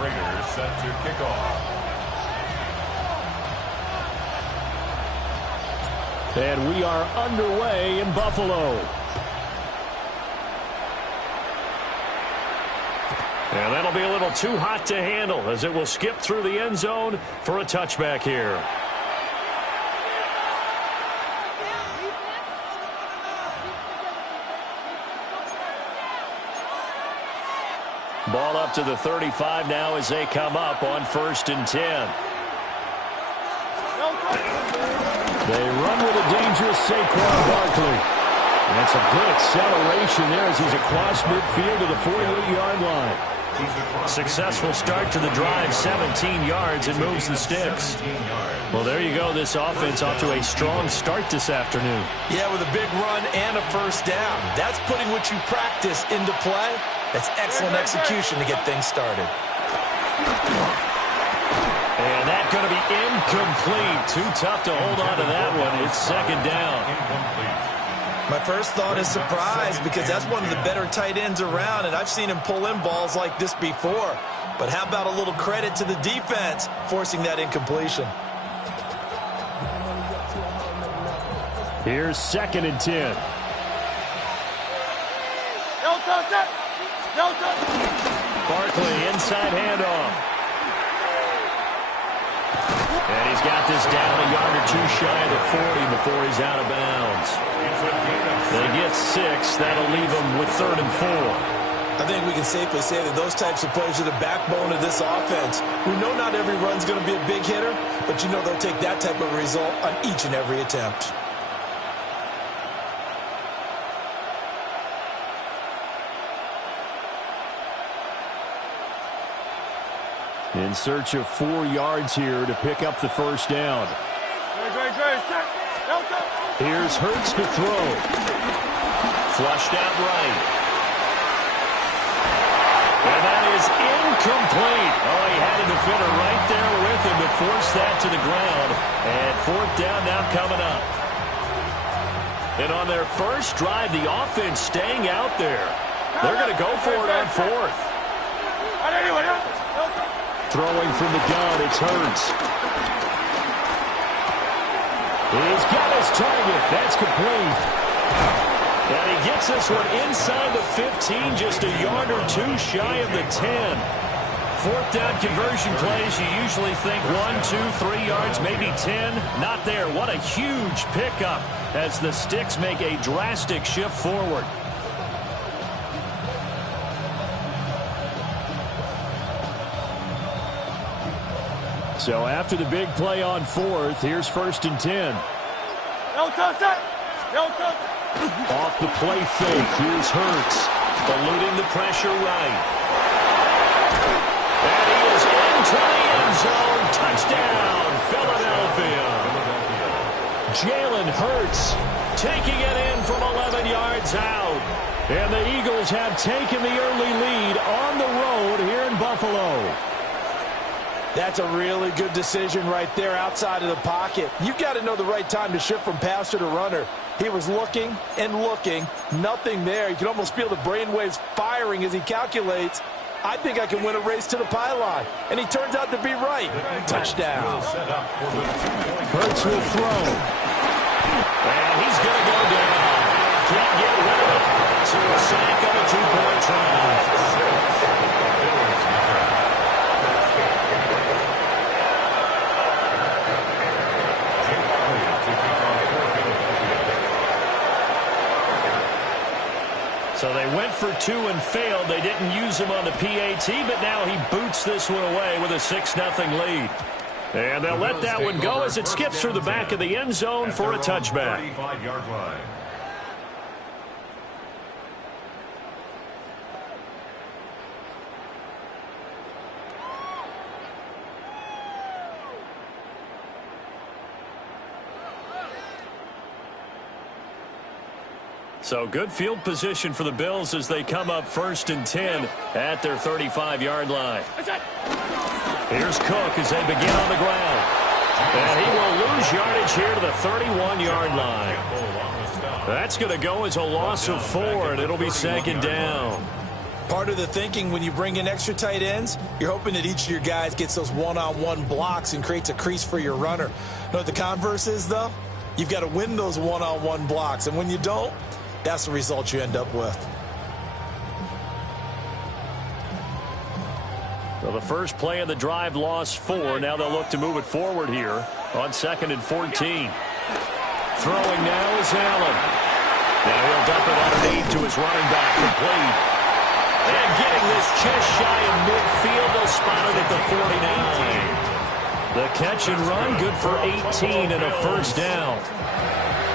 Raiders set to kick off. And we are underway in Buffalo. And that'll be a little too hot to handle as it will skip through the end zone for a touchback here. Ball up to the 35 now as they come up on 1st and 10. They run with a dangerous Saquon Barkley. And that's a good acceleration there as he's across midfield to the 48-yard line. Successful start to the drive, 17 yards, and moves the sticks. Well, there you go. This offense off to a strong start this afternoon. Yeah, with a big run and a first down. That's putting what you practice into play. That's excellent execution to get things started. And that's going to be incomplete. Too tough to hold on to that one. It's 2nd down. My first thought is surprise because that's one of the better tight ends around, and I've seen him pull in balls like this before. But how about a little credit to the defense forcing that incompletion? Here's 2nd and 10. Barkley inside handoff. And he's got this down a yard or two shy of the 40 before he's out of bounds. They get 6. That'll leave them with 3rd and 4. I think we can safely say that those types of plays are the backbone of this offense. We know not every run's going to be a big hitter, but you know they'll take that type of result on each and every attempt. In search of 4 yards here to pick up the first down. Here's Hurts to throw. Flushed out right. And that is incomplete. Oh, he had a defender right there with him to force that to the ground. And 4th down now coming up. And on their first drive, the offense staying out there. They're going to go for it on 4th. Throwing from the gun, it's Hurts. He's got his target. That's complete. And he gets this one inside the 15, just a yard or two shy of the 10. 4th down conversion plays, you usually think 1, 2, 3 yards, maybe 10. Not there. What a huge pickup as the sticks make a drastic shift forward. So after the big play on 4th, here's 1st and 10. Off the play fake, here's Hurts. Eluding the pressure right. And he is into the end zone. Touchdown, Philadelphia. Jalen Hurts taking it in from 11 yards out. And the Eagles have taken the early lead on the road here in Buffalo. That's a really good decision right there outside of the pocket. You've got to know the right time to shift from passer to runner. He was looking and looking, nothing there. You can almost feel the brainwaves firing as he calculates, I think I can win a race to the pylon. And he turns out to be right. Touchdown. Hurts will throw. And he's going to go down. Can't get rid of it. To a sack on a 2-point try. So they went for 2 and failed. They didn't use him on the PAT, but now he boots this one away with a 6-0 lead. And they'll let that one go as it skips through the back of the end zone for a touchback. So good field position for the Bills as they come up 1st and 10 at their 35-yard line. Here's Cook as they begin on the ground. And he will lose yardage here to the 31-yard line. That's going to go as a loss of 4, and it'll be 2nd down. Part of the thinking when you bring in extra tight ends, you're hoping that each of your guys gets those one-on-one blocks and creates a crease for your runner. You know what the converse is, though? You've got to win those one-on-one blocks, and when you don't, that's the result you end up with. Well, the first play of the drive lost 4. Now they'll look to move it forward here on 2nd and 14. Throwing now is Allen. Now he'll dump it underneath to his running back, complete. And getting this just shy of midfield, they'll spot it at the 49. The catch and run, good for 18 and a first down.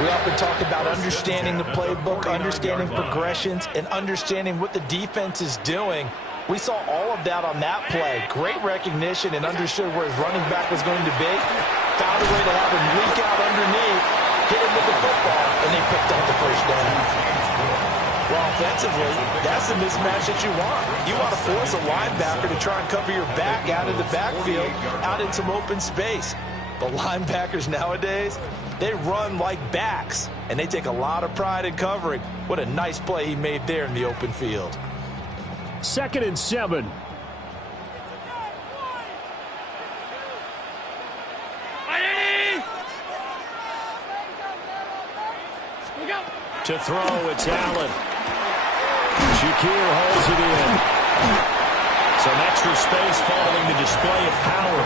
We often talk about understanding the playbook, understanding progressions, and understanding what the defense is doing. We saw all of that on that play. Great recognition and understood where his running back was going to be. Found a way to have him leak out underneath, hit him with the football, and they picked up the first down. Well, offensively, that's the mismatch that you want. You want to force a linebacker to try and cover your back out of the backfield, out in some open space. The linebackers nowadays, they run like backs, and they take a lot of pride in covering. What a nice play he made there in the open field. 2nd and 7. To throw, it's Allen. Shakir holds it in. Some extra space following the display of power.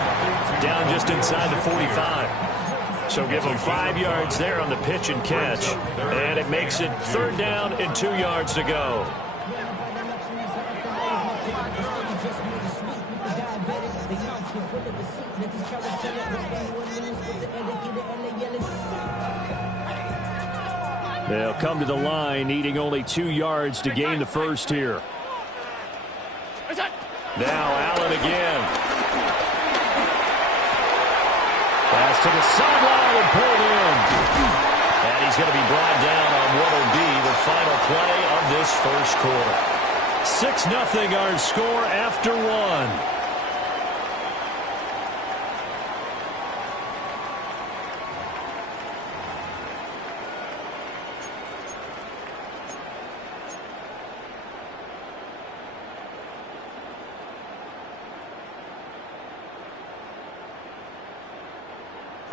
Down just inside the 45. So give him 5 yards there on the pitch and catch. And it makes it 3rd down and 2 yards to go. They'll come to the line, needing only 2 yards to gain the first here. Now Allen again. Pass to the sideline and pulled in. And he's going to be brought down on what will be the final play of this first quarter. 6-0 our score after 1.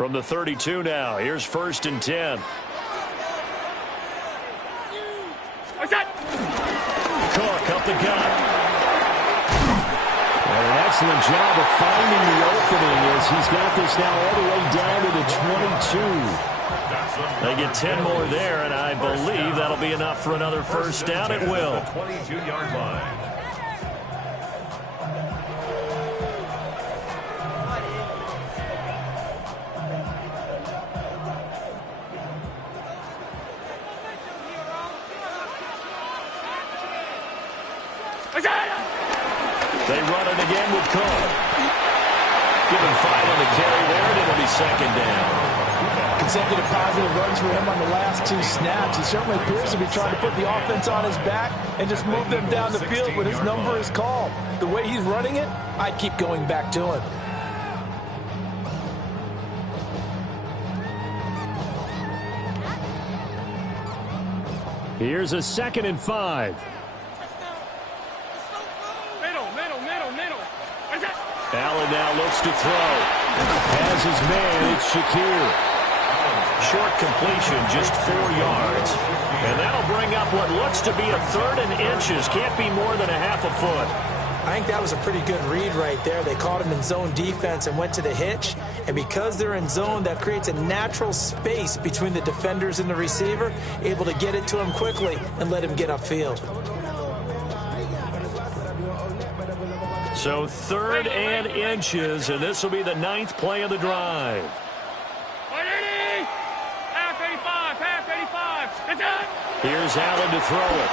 From the 32 now, here's 1st and 10. Cook up the gut. And an excellent job of finding the opening as he's got this now all the way down to the 22. They get 10 more there, and I believe that'll be enough for another first down. It will. 22-yard line. They run it again with Cook. Give him 5 on the carry there, and it'll be 2nd down. Consecutive positive runs for him on the last 2 snaps. He certainly appears to be trying to put the offense on his back and just move them down the field when his number is called. The way he's running it, I'd keep going back to him. Here's a 2nd and 5. Allen now looks to throw. Has his man, it's Shakir. Short completion, just 4 yards. And that'll bring up what looks to be a 3rd and inches. Can't be more than a half a foot. I think that was a pretty good read right there. They caught him in zone defense and went to the hitch. And because they're in zone, that creates a natural space between the defenders and the receiver, able to get it to him quickly and let him get upfield. So 3rd and inches, and this will be the 9th play of the drive. Here's Allen to throw it.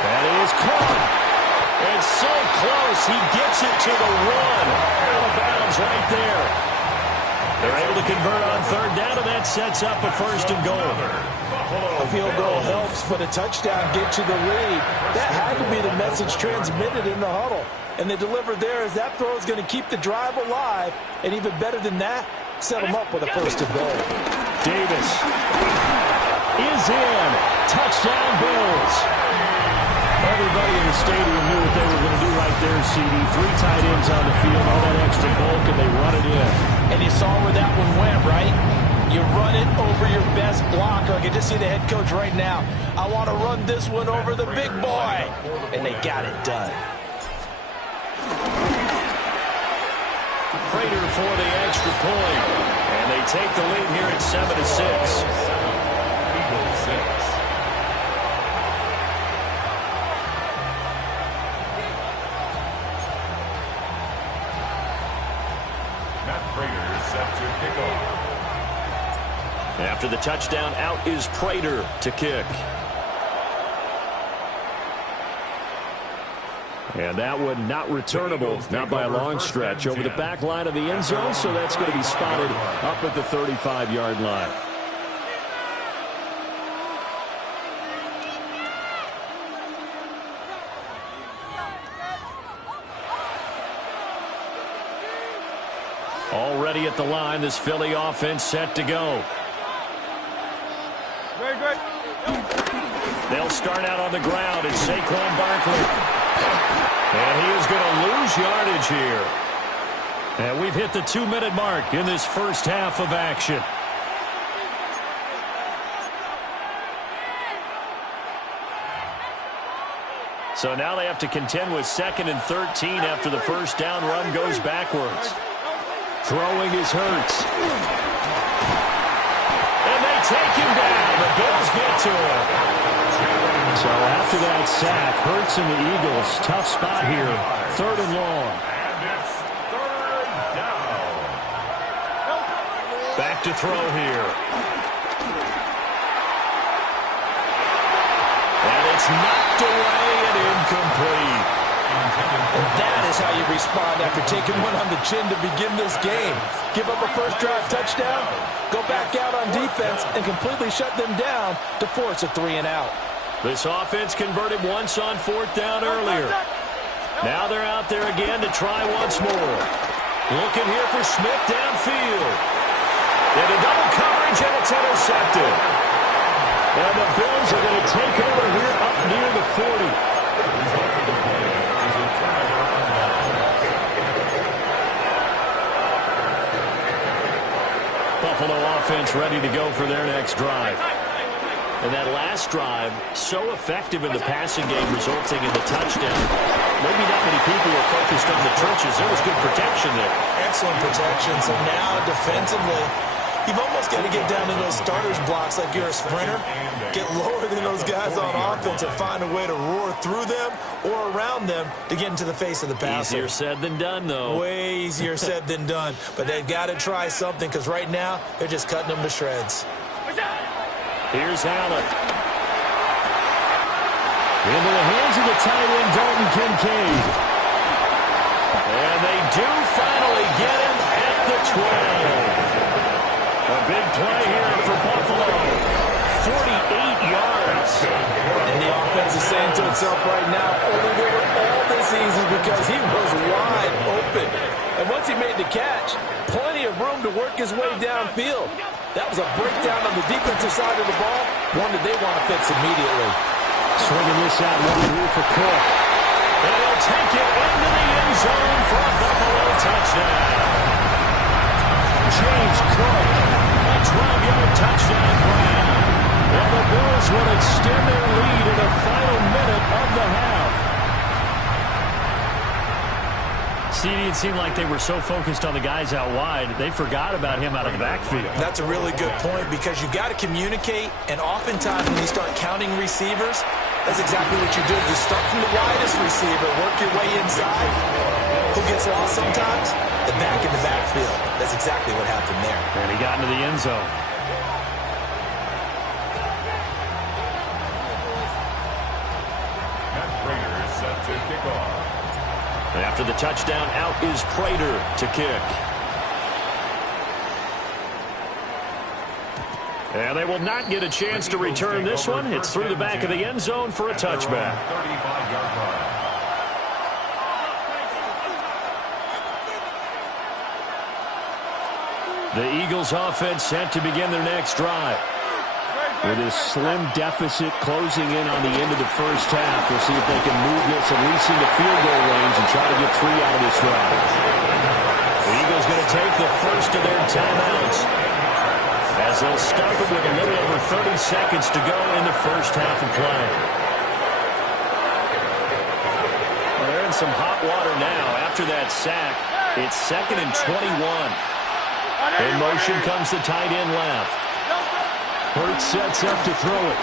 That is caught. And so close, he gets it to the 1. Out of bounds right there. They're able to convert on 3rd down, and that sets up a 1st and goal. A field goal helps, but a touchdown gets you the lead. That had to be the message transmitted in the huddle. And they delivered there as that throw is going to keep the drive alive. And even better than that, set them up with a 1st and goal. Davis is in. Touchdown, Bills. Everybody in the stadium knew what they were going to do right there, CD. 3 tight ends on the field, all that extra bulk, and they run it in. And you saw where that one went, right? You run it over your best blocker. I can just see the head coach right now. I want to run this one over the big boy. And they got it done. Prater for the extra point. And they take the lead here at 7-6. Eagles 6. Prater set to kick off. After the touchdown, out is Prater to kick. And that one not returnable, not by a long stretch, over the back line of the end zone, so that's going to be spotted up at the 35-yard line. Already at the line, this Philly offense set to go. They'll start out on the ground, it's Saquon Barkley. And he is going to lose yardage here. And we've hit the 2-minute mark in this first half of action. So now they have to contend with 2nd and 13 after the first down run goes backwards. Throwing is Hurts. And they take him down. The Bills get to him. So after that sack, Hurts and the Eagles, tough spot here. 3rd and long. And it's 3rd down. Back to throw here. And it's knocked away and incomplete. And that is how you respond after taking one on the chin to begin this game. Give up a first drive touchdown, go back out on defense, and completely shut them down to force a 3 and out. This offense converted once on 4th down earlier. Now they're out there again to try once more. Looking here for Smith downfield. Into double coverage, and it's intercepted. And the Bills are going to take over here up near the 40. Buffalo offense ready to go for their next drive. And that last drive, so effective in the passing game, resulting in the touchdown. Maybe not many people were focused on the trenches. There was good protection there. Excellent protection. So now defensively, you've almost got to get down to those starters blocks like you're a sprinter. Get lower than those guys on offense and find a way to roar through them or around them to get into the face of the passer. Easier said than done, though. Way easier said than done. But they've got to try something because right now they're just cutting them to shreds. Here's Allen. Into the hands of the tight end, Dalton Kincaid. And they do finally get him at the 12. A big play here for Buffalo. 48 yards. And the offense is saying to itself right now, only they were all this easy because he was wide open. And once he made the catch, plenty of room to work his way downfield. That was a breakdown on the defensive side of the ball, one that they want to fix immediately. Swinging this out, one here for Cook. And he'll take it into the end zone for a Buffalo touchdown. James Cook, a 12-yard touchdown grab. And the Bills will extend their lead in the final minute of the half. It seemed like they were so focused on the guys out wide, they forgot about him out of the backfield. That's a really good point because you got to communicate, and oftentimes when you start counting receivers, that's exactly what you do. You start from the widest receiver, work your way inside. Who gets lost sometimes? The back in the backfield. That's exactly what happened there. And he got into the end zone. Matt Prater is set to kick off. After the touchdown, out is Prater to kick. And they will not get a chance to return this one. It's through the back of the end zone for a touchback. 35-yard line. The Eagles offense set to begin their next drive. With his slim deficit closing in on the end of the first half, we'll see if they can move this at least into field goal range and try to get 3 out of this drive. The Eagles going to take the first of their timeouts as they'll start it with a little over 30 seconds to go in the first half of play. Well, they're in some hot water now. After that sack, it's 2nd and 21. In motion comes the tight end left. Hurts sets up to throw it.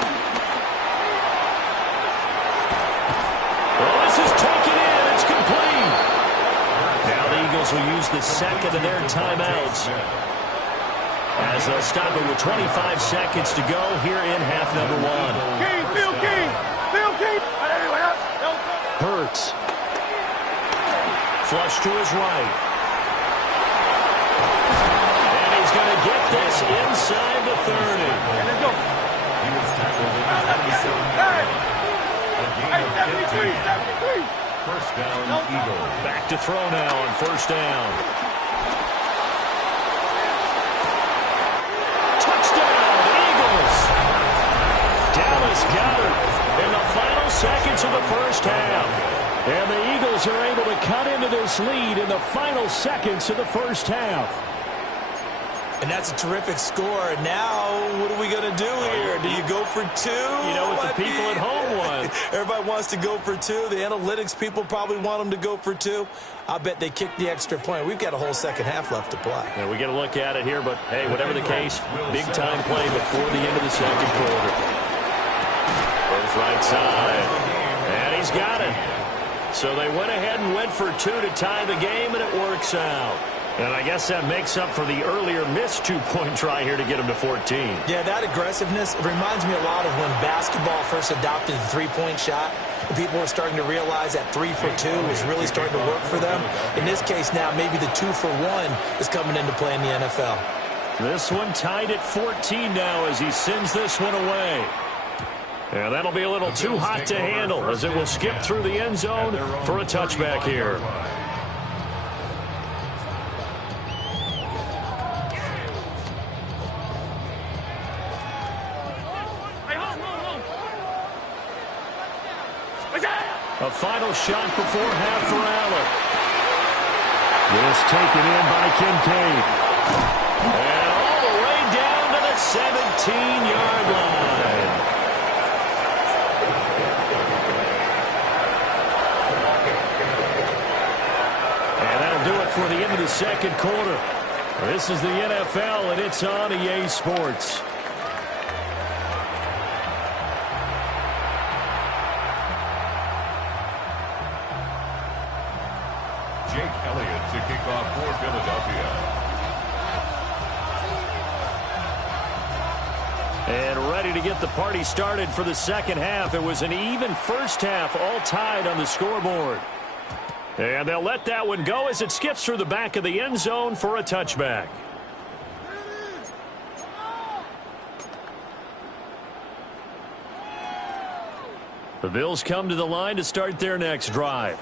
Well, this is taken in. It's complete. Now the Eagles will use the second of their timeouts as they'll stop it with 25 seconds to go here in half number 1. Hurts. Flush to his right. And he's going to get this inside the 30. He was tackled in the 73. First down, Eagles. Back to throw now on first down. Touchdown, Eagles! Dallas got it in the final seconds of the first half. And the Eagles are able to cut into this lead in the final seconds of the first half. And that's a terrific score. And now, what are we going to do here? Do you go for 2? You know what the people at home want. Everybody wants to go for 2. The analytics people probably want them to go for 2. I bet they kick the extra point. We've got a whole second half left to play. Yeah, we get a look at it here, but, hey, whatever the case, big-time play before the end of the second quarter. Goes right side. And he's got it. So they went ahead and went for 2 to tie the game, and it works out. And I guess that makes up for the earlier missed 2-point try here to get them to 14. Yeah, that aggressiveness, it reminds me a lot of when basketball first adopted the three-point shot. And people were starting to realize that 3 for 2 was really starting to work for them. In this case now, maybe the 2 for 1 is coming into play in the NFL. This one tied at 14 now as he sends this one away. And that'll be a little too hot to handle as it will skip through the end zone for a touchback here. A final shot before half for Allen. This taken in by Kincaid. And all the way down to the 17-yard line. And that'll do it for the end of the second quarter. This is the NFL, and it's on EA Sports. To kick off for Philadelphia. And ready to get the party started for the second half. It was an even first half, all tied on the scoreboard. And they'll let that one go as it skips through the back of the end zone for a touchback. The Bills come to the line to start their next drive.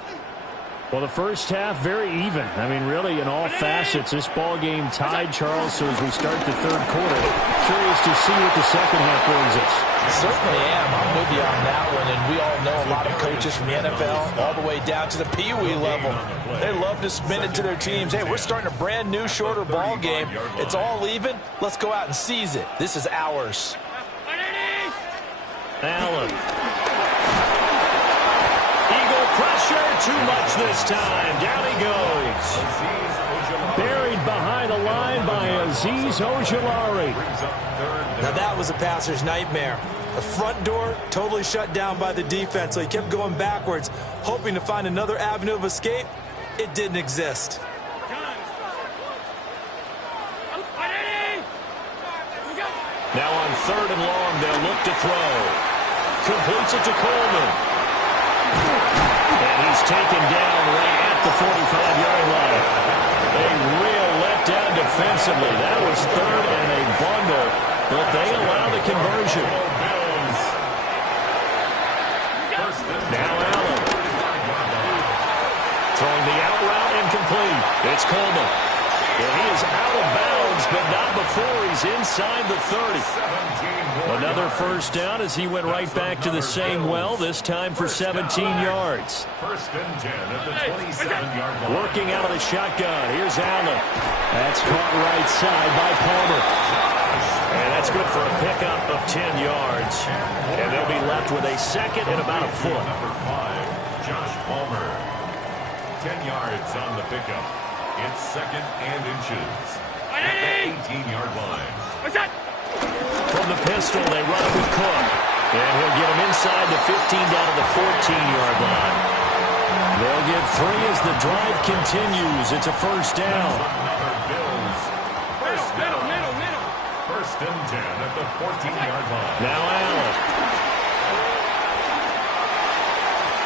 Well, the first half, very even. I mean, really, in all facets, this ball game tied, Charles. So as we start the third quarter, curious to see what the second half brings us. Certainly am. I'm with you on that one. And we all know a lot of coaches from the NFL all the way down to the Pee Wee level. They love to spin it to their teams. Hey, we're starting a brand new, shorter ball game. It's all even. Let's go out and seize it. This is ours. Allen. Pressure, too much this time. Down he goes. Buried behind the line by Azeez Ojulari. Now that was a passer's nightmare. The front door totally shut down by the defense, so he kept going backwards, hoping to find another avenue of escape. It didn't exist. Now on 3rd and long, they'll look to throw. Completes it to Coleman. And he's taken down right at the 45-yard line. A real letdown defensively. That was 3rd and a bundle, but they allow the conversion. Now Allen. Throwing the out route incomplete. It's Coleman. And he is out of bounds, but not before he's inside the 30. Another first down as he went right back to the same well, this time for 17 yards. First and 10 at the 27-yard line. Working out of the shotgun. Here's Allen. That's caught right side by Palmer. And that's good for a pickup of 10 yards. And they'll be left with a second and about a foot. Number 5, Josh Palmer. 10 yards on the pickup. It's second and inches. At the 18-yard line. What's that? From the pistol, they run it with Cook. And he'll get him inside the 15 down to the 14-yard line. They'll get 3 as the drive continues. It's a first down. Another Bills. First down. Middle. First and 10 at the 14-yard line. Now Allen.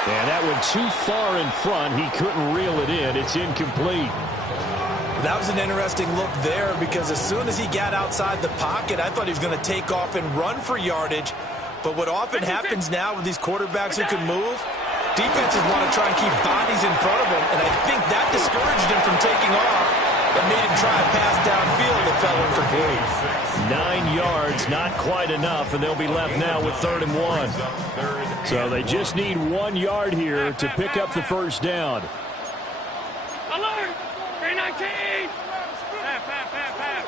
And that one too far in front. He couldn't reel it in. It's incomplete. That was an interesting look there because as soon as he got outside the pocket, I thought he was going to take off and run for yardage. But what often happens now with these quarterbacks who can move, defenses want to try and keep bodies in front of him, and I think that discouraged him from taking off and made him try a pass downfield that fell incomplete. 9 yards, not quite enough, and they'll be left now with 3rd and 1. So they just need 1 yard here to pick up the first down. Alert! 319! Pat.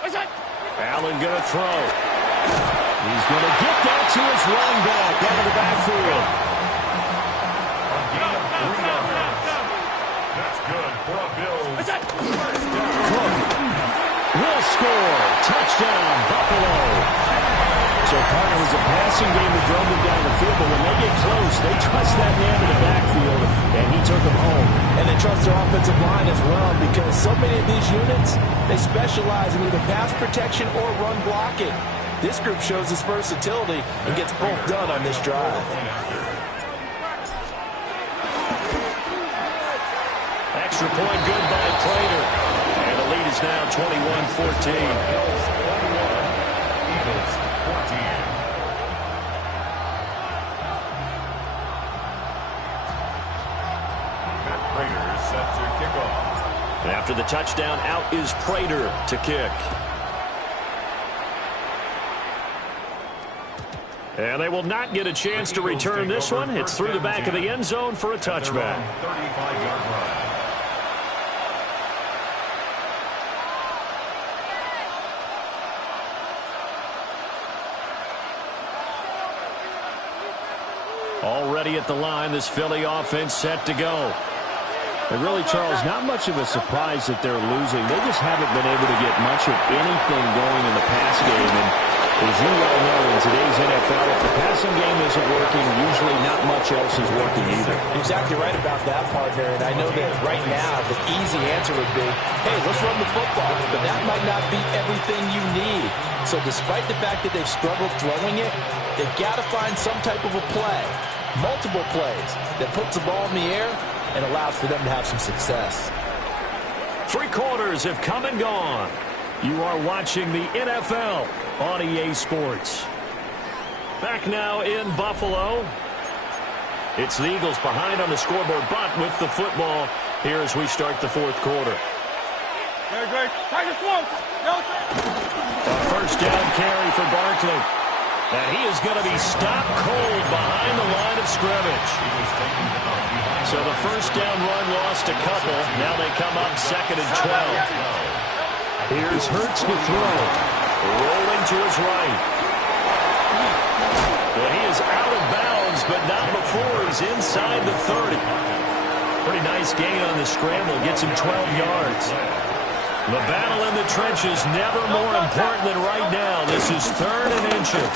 What's that? Allen going to throw. He's going to get that to his running back out of the backfield. That's good for a Bills. What's that? Cook will score. Touchdown, Buffalo. So, partner, was a passing game that drove them down the field, but when they get close, they trust that man in the backfield, and he took them home. And they trust their offensive line as well because so many of these units, they specialize in either pass protection or run blocking. This group shows its versatility and gets both done on this drive. Extra point good by Prater. And the lead is now 21-14. Set to kick off. After the touchdown, out is Prater to kick. And they will not get a chance to return this one. It's through the back of the end zone for a touchback. 35-yard line. Already at the line, this Philly offense set to go. And really, Charles, not much of a surprise that they're losing. They just haven't been able to get much of anything going in the pass game. And as you well know, in today's NFL, if the passing game isn't working, usually not much else is working either. Exactly right about that, partner. And I know that right now the easy answer would be, hey, let's run the football. But that might not be everything you need. So despite the fact that they've struggled throwing it, they've got to find some type of a play, multiple plays, that puts the ball in the air and allows for them to have some success. 3 quarters have come and gone. You are watching the NFL on EA Sports. Back now in Buffalo. It's the Eagles behind on the scoreboard, but with the football here as we start the 4th quarter. Very good. Tiger slow. A first down carry for Barkley. And he is going to be stopped cold behind the line of scrimmage. So the first down run lost a couple. Now they come up 2nd and 12. Here's Hurts to throw. Rolling to his right. And he is out of bounds, but not before he's inside the 30. Pretty nice gain on the scramble. Gets him 12 yards. The battle in the trenches never more important than right now. This is 3rd and inches.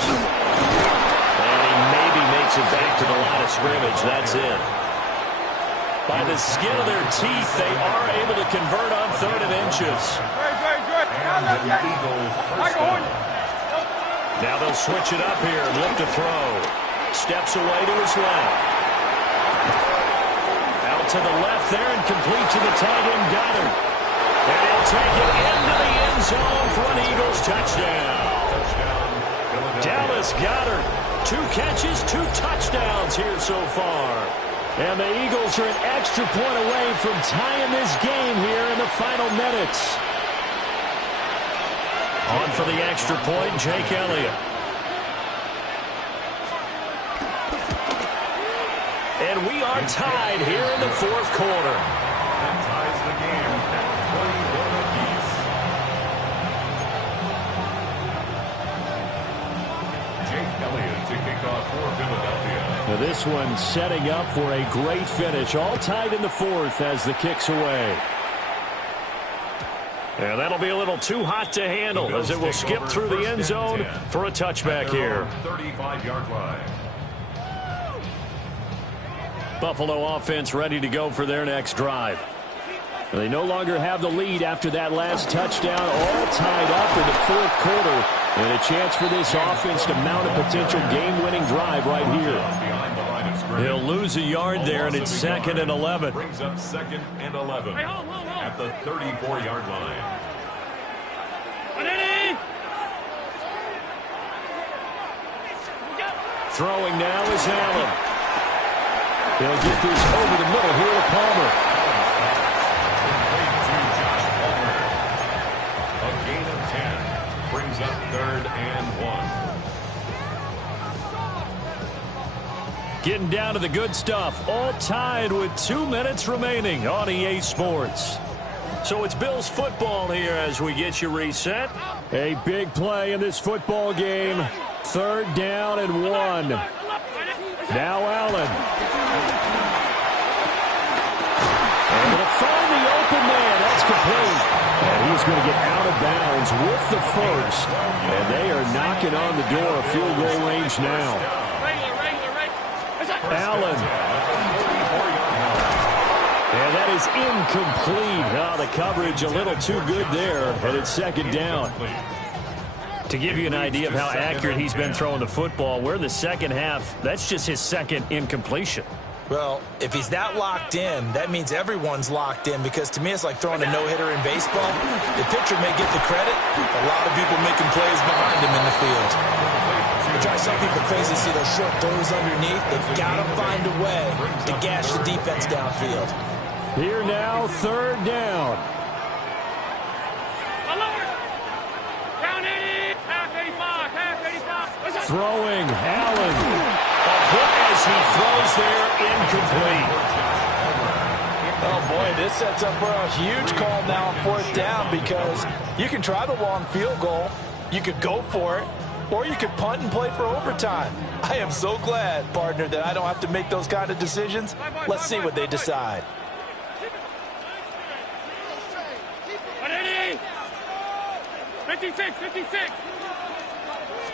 And he maybe makes it back to the line of scrimmage. That's it. By the skin of their teeth, they are able to convert on 3rd and inches. Very good. Now they'll switch it up here and look to throw. Steps away to his left. Out to the left there and complete to the tight end Goddard. And he'll take it into the end zone for an Eagles touchdown. Dallas Goedert, 2 catches, 2 touchdowns here so far. And the Eagles are an extra point away from tying this game here in the the final minutes. On for the extra point, Jake Elliott. And we are tied here in the fourth quarter. That ties the game at 21 apiece. Jake Elliott to kick off for Philadelphia. Now this one setting up for a great finish. All tied in the fourth as the kick's away. And that'll be a little too hot to handle as it will skip through the end zone for a touchback here. 35-yard line. Buffalo offense ready to go for their next drive. They no longer have the lead after that last touchdown, all tied up in the fourth quarter. And a chance for this offense to mount a potential game-winning drive right here. He'll lose a yard there, and it's 2nd and 11. Brings up 2nd and 11 at the 34-yard line. Throwing now is Allen. He'll get this over the middle here to Palmer. A gain of 10 brings up 3rd and 1. Getting down to the good stuff. All tied with 2 minutes remaining on EA Sports. So it's Bills football here as we get you reset. A big play in this football game. 3rd down and 1. Now Allen. Able to find the open man. That's complete. And he's going to get out of bounds with the first. And they are knocking on the door of field goal range now. Allen. And that is incomplete. Oh, the coverage a little too good there. And it's 2nd down. To give you an idea of how accurate he's been throwing the football, we're in the second half. That's just his 2nd incompletion. Well, if he's that locked in, that means everyone's locked in, because to me it's like throwing a no-hitter in baseball. The pitcher may get the credit. A lot of people making plays behind him in the field. It drives some people crazy to see those short throws underneath. They've got to find a way to gash the defense downfield. Here now, 3rd down. Throwing, Allen. A hit as he throws there, incomplete. Oh, boy, this sets up for a huge call now on 4th down, because you can try the long field goal, you could go for it, or you could punt and play for overtime. I am so glad, partner, that I don't have to make those kind of decisions. Let's see what they decide.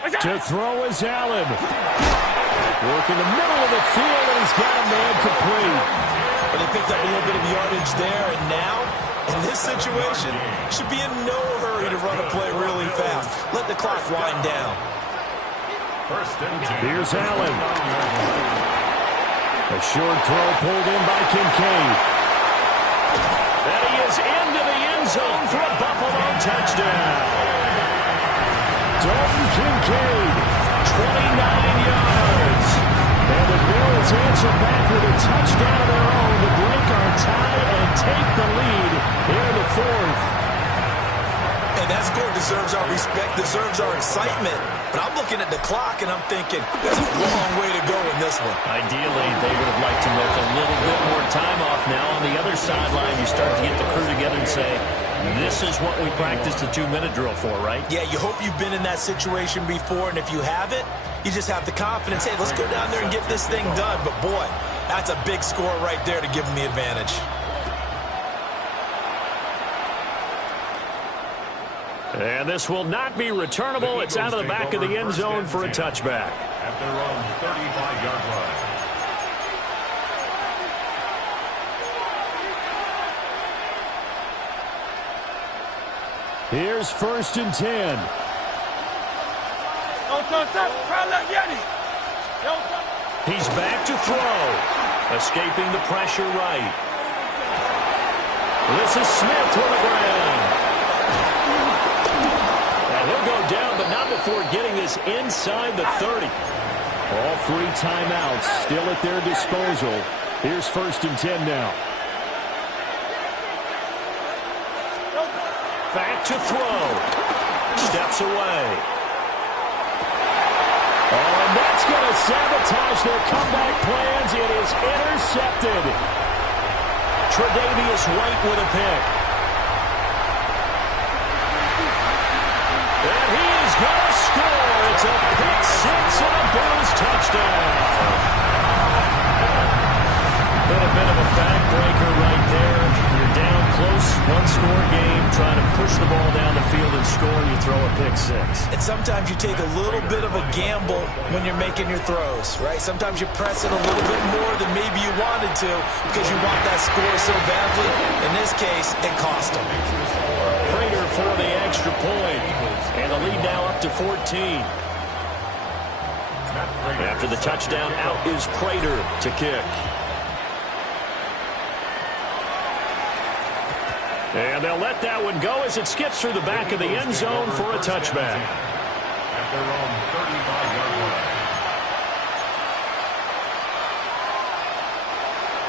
To throw is Allen. Working the middle of the field, and he's got a man complete. But they picked up a little bit of yardage there, and now, in this situation, should be in no hurry to run a play really fast. Let the clock wind down. Here's Allen. A short throw pulled in by Kincaid. And he is into the end zone for a Buffalo touchdown. Dalton Kincaid, 29 yards. And the Bills answer back with a touchdown of their own to break our tie and take the lead here in the fourth. And that score deserves our respect, deserves our excitement. But I'm looking at the clock, and I'm thinking, there's a long way to go in this one. Ideally, they would have liked to milk a little bit more time off now. On the other sideline, you start to get the crew together and say, this is what we practiced the 2-minute drill for, right? Yeah, you hope you've been in that situation before, and if you haven't, you just have the confidence, hey, let's go down there and get this thing done. But, boy, that's a big score right there to give them the advantage. And this will not be returnable. It's out of the back of the end zone for a touchback. At their own 35-yard line. Here's 1st and 10. He's back to throw. Escaping the pressure right. This is Smith with the ground. And he'll go down, but not before getting this inside the 30. All 3 timeouts still at their disposal. Here's 1st and 10 now. back to throw. Steps away. Oh, and that's going to sabotage their comeback plans. It is intercepted. Tre'Davious White with a pick. And he is going to score. It's a pick six and a Bills touchdown. A bit of a backbreaker right there. You're down close, one-score game, trying to push the ball down the field and score, and you throw a pick six. And sometimes you take a little bit of a gamble when you're making your throws, right? Sometimes you press it a little bit more than maybe you wanted to because you want that score so badly. In this case, it cost them. Prater for the extra point, and the lead now up to 14. After the touchdown, out is Prater to kick. And they'll let that one go as it skips through the back of the end zone for a touchback. At their own 35-yard line.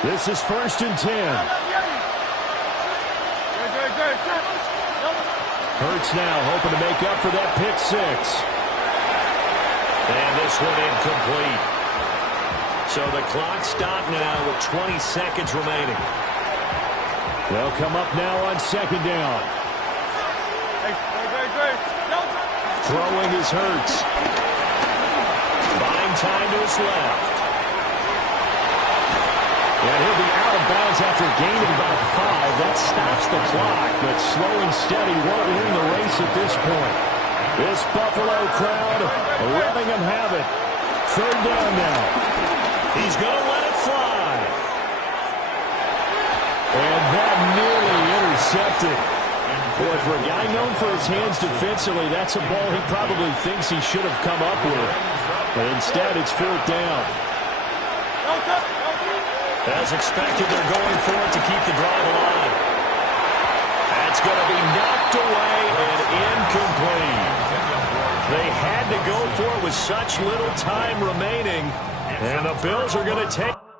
This is 1st and 10. Hurts now hoping to make up for that pick six. And this one incomplete. So the clock stopped now with 20 seconds remaining. They'll come up now on 2nd down. Throwing is Hurts. Buying time to his left. And he'll be out of bounds after gaining about 5. That stops the clock, but slow and steady won't win the race at this point. This Buffalo crowd letting them have it. 3rd down now. He's going to let it fly. And that nearly intercepted. Boy, for a guy known for his hands defensively, that's a ball he probably thinks he should have come up with. But instead, it's 4th down. As expected, they're going for it to keep the drive alive. That's going to be knocked away and incomplete. They had to go for it with such little time remaining. And the Bills are going to take...